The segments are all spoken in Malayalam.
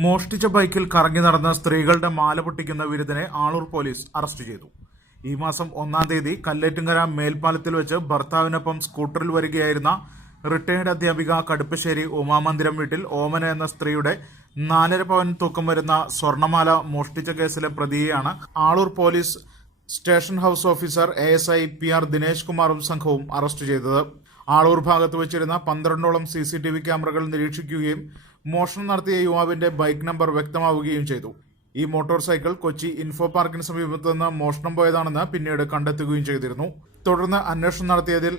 മോഷ്ടിച്ച ബൈക്കിൽ കറങ്ങി നടന്ന സ്ത്രീകളുടെ മാല പൊട്ടിക്കുന്ന വിരുദ്ധനെ ആളൂർ പോലീസ് അറസ്റ്റ് ചെയ്തു. ഈ മാസം ഒന്നാം തീയതി കല്ലേറ്റുങ്കര മേൽപ്പാലത്തിൽ വെച്ച് ഭർത്താവിനൊപ്പം സ്കൂട്ടറിൽ വരികയായിരുന്ന റിട്ടയേർഡ് അധ്യാപിക കടുപ്പശ്ശേരി ഉമാമന്ദിരം വീട്ടിൽ ഓമന എന്ന സ്ത്രീയുടെ നാലര പവൻ തൂക്കം വരുന്ന സ്വർണമാല മോഷ്ടിച്ച കേസിലെ പ്രതിയെയാണ് Aloor police station house officer A S I P R Dinesh കുമാറും സംഘവും അറസ്റ്റ് ചെയ്തത്. ആളൂർ ഭാഗത്ത് വെച്ചിരുന്ന പന്ത്രണ്ടോളം സി സി ടി വി ക്യാമറകൾ നിരീക്ഷിക്കുകയും മോഷണം നടത്തിയ യുവാവിന്റെ ബൈക്ക് നമ്പർ വ്യക്തമാവുകയും ചെയ്തു. ഈ മോട്ടോർ സൈക്കിൾ കൊച്ചി ഇൻഫോ പാർക്കിന് സമീപത്ത് നിന്ന് മോഷണം പോയതാണെന്ന് പിന്നീട് കണ്ടെത്തുകയും ചെയ്തിരുന്നു. തുടർന്ന് അന്വേഷണം നടത്തിയതിൽ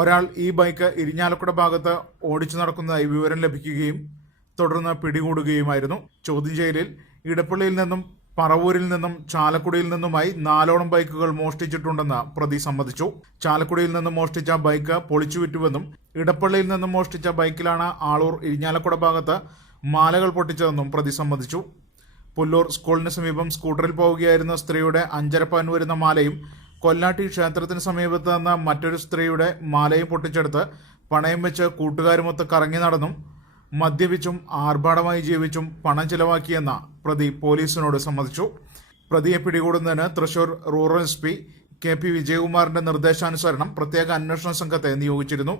ഒരാൾ ഈ ബൈക്ക് ഇരിഞ്ഞാലക്കുട ഭാഗത്ത് ഓടിച്ചു നടക്കുന്നതായി വിവരം ലഭിക്കുകയും തുടർന്ന് പിടികൂടുകയുമായിരുന്നു. ചോദ്യം ചെയ്യലിൽ ഇടപ്പള്ളിയിൽ നിന്നും പറവൂരിൽ നിന്നും ചാലക്കുടിയിൽ നിന്നുമായി നാലോളം ബൈക്കുകൾ മോഷ്ടിച്ചിട്ടുണ്ടെന്ന് പ്രതി സമ്മതിച്ചു. ചാലക്കുടിയിൽ നിന്നും മോഷ്ടിച്ച ബൈക്ക് പൊളിച്ചു വിറ്റുവെന്നും ഇടപ്പള്ളിയിൽ നിന്നും മോഷ്ടിച്ച ബൈക്കിലാണ് ആളൂർ ഇരിഞ്ഞാലക്കുട ഭാഗത്ത് മാലകൾ പൊട്ടിച്ചതെന്നും പ്രതി സമ്മതിച്ചു. പുല്ലൂർ സ്കൂളിന് സമീപം സ്കൂട്ടറിൽ പോവുകയായിരുന്ന സ്ത്രീയുടെ അഞ്ചരപ്പാൻ വരുന്ന മാലയും കൊല്ലാട്ടി ക്ഷേത്രത്തിന് സമീപത്ത് നിന്ന് മറ്റൊരു സ്ത്രീയുടെ മാലയും പൊട്ടിച്ചെടുത്ത് പണയം വെച്ച് കൂട്ടുകാരുമൊത്ത് കറങ്ങി നടന്നും മദ്യപിച്ചും ആർഭാടമായി ജീവിച്ചും പണം ചിലവാക്കിയെന്ന പ്രതി പോലീസിനോട് സമ്മതിച്ചു. പ്രതിയെ പിടികൂടുന്നതിന് Thrissur rural S P K P വിജയകുമാറിന്റെ നിർദ്ദേശാനുസരണം പ്രത്യേക അന്വേഷണ സംഘത്തെ നിയോഗിച്ചിരുന്നു.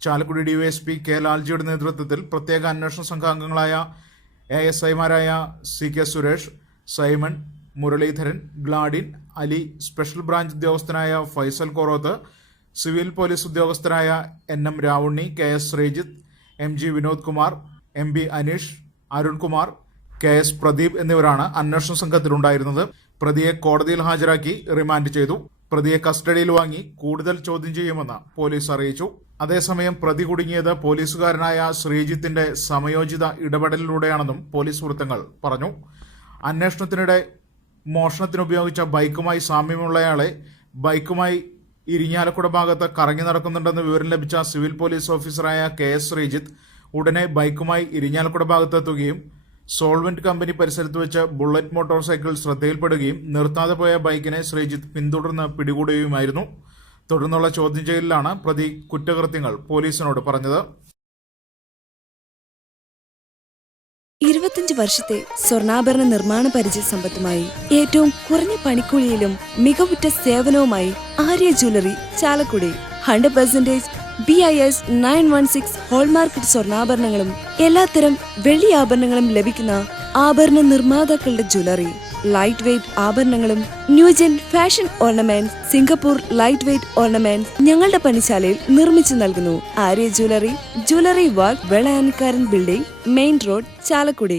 ചാലക്കുടി ഡിവൈഎസ്പി കെ ലാൽജിയുടെ നേതൃത്വത്തിൽ പ്രത്യേക അന്വേഷണ സംഘാംഗങ്ങളായ എ എസ് ഐമാരായ C K Suresh Simon Muraleedharan Gladin Ali special branch ഉദ്യോഗസ്ഥനായ Faisal Koroth civil police ഉദ്യോഗസ്ഥരായ N M Ravunni K S Sreejith M G Vinod Kumar M B Aneesh Arunkumar K S Pradeep എന്നിവരാണ് അന്വേഷണ സംഘത്തിലുണ്ടായിരുന്നത്. പ്രതിയെ കോടതിയിൽ ഹാജരാക്കി റിമാൻഡ് ചെയ്തു. പ്രതിയെ കസ്റ്റഡിയിൽ വാങ്ങി കൂടുതൽ ചോദ്യം ചെയ്യുമെന്ന് പോലീസ് അറിയിച്ചു. അതേസമയം പ്രതി കുടുങ്ങിയത് പോലീസുകാരനായ ശ്രീജിത്തിന്റെ സമയോചിത ഇടപെടലിലൂടെയാണെന്നും പോലീസ് വൃത്തങ്ങൾ പറഞ്ഞു. അന്വേഷണത്തിനിടെ മോഷണത്തിനുപയോഗിച്ച ബൈക്കുമായി സാമ്യമുള്ളയാളെ ബൈക്കുമായി ഇരിഞ്ഞാലക്കുട ഭാഗത്ത് കറങ്ങി നടക്കുന്നുണ്ടെന്ന് വിവരം ലഭിച്ച സിവിൽ പോലീസ് ഓഫീസറായ കെ എസ് ശ്രീജിത്ത് ഉടനെ ബൈക്കുമായി ഇരിഞ്ഞാലക്കുട ഭാഗത്തെത്തുകയും സോൾവെന്റ് കമ്പനി പരിസരത്ത് വെച്ച് ബുള്ളറ്റ് മോട്ടോർ സൈക്കിൾ ശ്രദ്ധയിൽപ്പെടുകയും നിർത്താതെ പോയ ബൈക്കിനെ ശ്രീജിത്ത് പിന്തുടർന്ന് പിടികൂടുകയുമായിരുന്നു. തുടർന്നുള്ള ചോദ്യം ചെയ്യലിലാണ് പ്രതി കുറ്റകൃത്യങ്ങൾ പോലീസിനോട് പറഞ്ഞത്. ഇരുപത്തിയഞ്ച് വർഷത്തെ സ്വർണാഭരണ നിർമ്മാണ പരിചയ സമ്പത്തുമായി ഏറ്റവും കുറഞ്ഞ പണിക്കൂലിയിലും മികവുറ്റ സേവനവുമായി Arya jewellery Chalakudy. Hundred percentage B I S nine one six hallmarked സ്വർണാഭരണങ്ങളും എല്ലാത്തരം വെള്ളി ആഭരണങ്ങളും ലഭിക്കുന്ന ആഭരണ നിർമ്മാതാക്കളുടെ ജ്വല്ലറി. ലൈറ്റ് വെയ്റ്റ് ആഭരണങ്ങളും new gen fashion ornament Singapore light weight ornament ഞങ്ങളുടെ പണിശാലയിൽ നിർമ്മിച്ചു നൽകുന്നു. Arya jewellery jewellery വാർക്ക് Vellayanakkaran building main road Chalakudy.